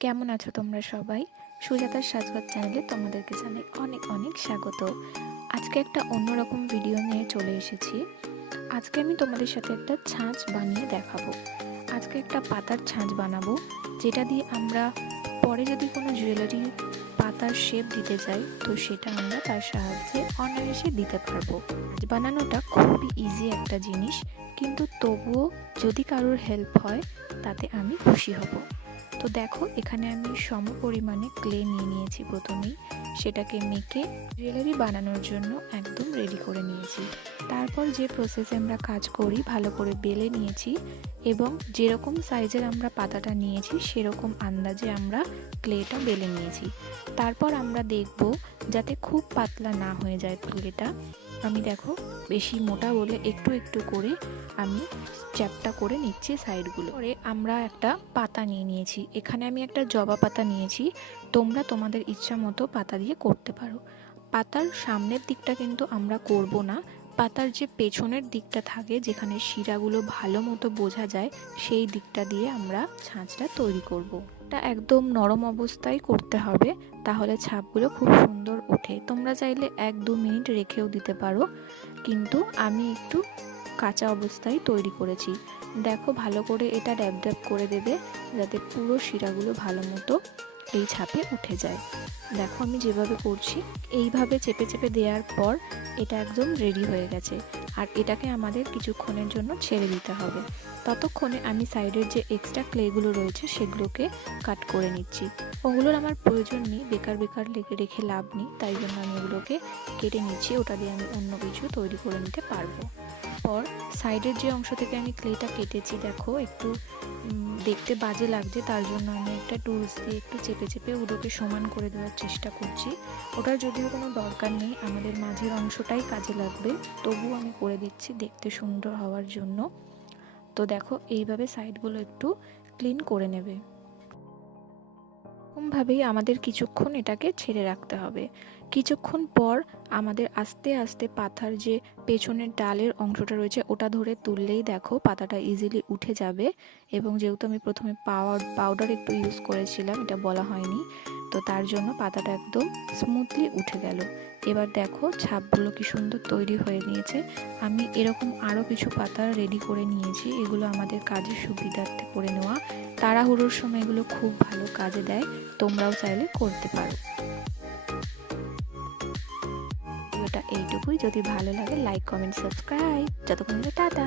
কেমন আছো তোমরা সবাই? সুজাতার সাজগোজ চ্যানেলে তোমাদেরকে জানাই অনেক অনেক স্বাগত। আজকে একটা অন্যরকম ভিডিও নিয়ে চলে এসেছি। আজকে আমি তোমাদের সাথে একটা ছাঁচ বানিয়ে দেখাবো। আজকে একটা পাতার ছাঁচ বানাবো, যেটা দিয়ে আমরা পরে যদি কোনো জুয়েলারি পাতার শেপ দিতে চাই তো সেটা আমরা তার সাহায্যে অনায়াসে দিতে পারবো। ছাঁচ বানানোটা খুবই ইজি একটা জিনিস, কিন্তু তবুও যদি কারোর হেল্প হয় তাতে আমি খুশি হব। তো দেখো, এখানে আমি সম পরিমাণে ক্লে নিয়ে নিয়েছি। প্রথমেই সেটাকে মেখে জুয়েলারি বানানোর জন্য একদম রেডি করে নিয়েছি। তারপর যে প্রসেসে আমরা কাজ করি, ভালো করে বেলে নিয়েছি এবং যেরকম সাইজের আমরা পাতাটা নিয়েছি সেরকম আন্দাজে আমরা ক্লেটা বেলে নিয়েছি। তারপর আমরা দেখব যাতে খুব পাতলা না হয়ে যায় ক্লেটা। আমি দেখো বেশি মোটা বলে একটু একটু করে আমি চ্যাপটা করে নিচ্ছি সাইডগুলো। পরে আমরা একটা পাতা নিয়ে নিয়েছি। এখানে আমি একটা জবা পাতা নিয়েছি, তোমরা তোমাদের ইচ্ছা মতো পাতা দিয়ে করতে পারো। পাতার সামনের দিকটা কিন্তু আমরা করব না, পাতার যে পেছনের দিকটা থাকে যেখানে শিরাগুলো ভালো মতো বোঝা যায় সেই দিকটা দিয়ে আমরা ছাঁচটা তৈরি করব। এটা একদম নরম অবস্থায় করতে হবে, তাহলে ছাপগুলো খুব সুন্দর ওঠে। তোমরা চাইলে 1-2 মিনিট রেখেও দিতে পারো, কিন্তু আমি একটু কাঁচা অবস্থায় তৈরি করেছি। দেখো ভালো করে এটা ড্যাব ড্যাব করে দেবে যাতে পুরো শিরাগুলো ভালো মতো এই ছাপে উঠে যায়। দেখো আমি যেভাবে করছি এইভাবে চেপে চেপে দেওয়ার পর এটা একদম রেডি হয়ে গেছে। আর এটাকে আমাদের কিছুক্ষণের জন্য ছেড়ে দিতে হবে। ততক্ষণে আমি সাইডের যে এক্সট্রা ক্লেগুলো রয়েছে সেগুলোকে কাট করে নিচ্ছি। ওগুলোর আমার প্রয়োজন নেই, বেকার বেকার রেখে লাভ নেই, তাই জন্য আমি ওগুলোকে কেটে নিচ্ছি। ওটা দিয়ে আমি অন্য কিছু তৈরি করে নিতে পারবো। পর সাইডের যে অংশ থেকে আমি ক্লেটা কেটেছি, দেখো একটু দেখতে বাজে লাগছে, তার জন্য আমি একটা টুলস দিয়ে একটু চেপে চেপে ওগুলোকে সমান করে দেওয়ার চেষ্টা করছি। ওটার যদিও কোনো দরকার নেই, আমাদের মাঝের অংশটাই কাজে লাগবে, তবুও আমি করে দিচ্ছি দেখতে সুন্দর হওয়ার জন্য। তো দেখো এইভাবে সাইডগুলো একটু ক্লিন করে নেবে। এরকমভাবেই আমাদের কিছুক্ষণ এটাকে ছেড়ে রাখতে হবে। কিছুক্ষণ পর আমাদের আস্তে আস্তে পাতার যে পেছনের ডালের অংশটা রয়েছে ওটা ধরে তুললেই দেখো পাতাটা ইজিলি উঠে যাবে। এবং যেহেতু আমি প্রথমে পাউডার একটু ইউজ করেছিলাম, এটা বলা হয়নি, তো তার জন্য পাতাটা একদম স্মুথলি উঠে গেল। এবার দেখো ছাপগুলো কি সুন্দর তৈরি হয়ে নিয়েছে। আমি এরকম আরও কিছু পাতা রেডি করে নিয়েছি, এগুলো আমাদের কাজের সুবিধার্থে করে নেওয়া। তাড়াহুড়োর সময় এগুলো খুব ভালো কাজে দেয়, তোমরাও চাইলে করতে পারো। ভিডিওটা এইটুকুই, যদি ভালো লাগে লাইক কমেন্ট সাবস্ক্রাইব। যতক্ষণ টাটা।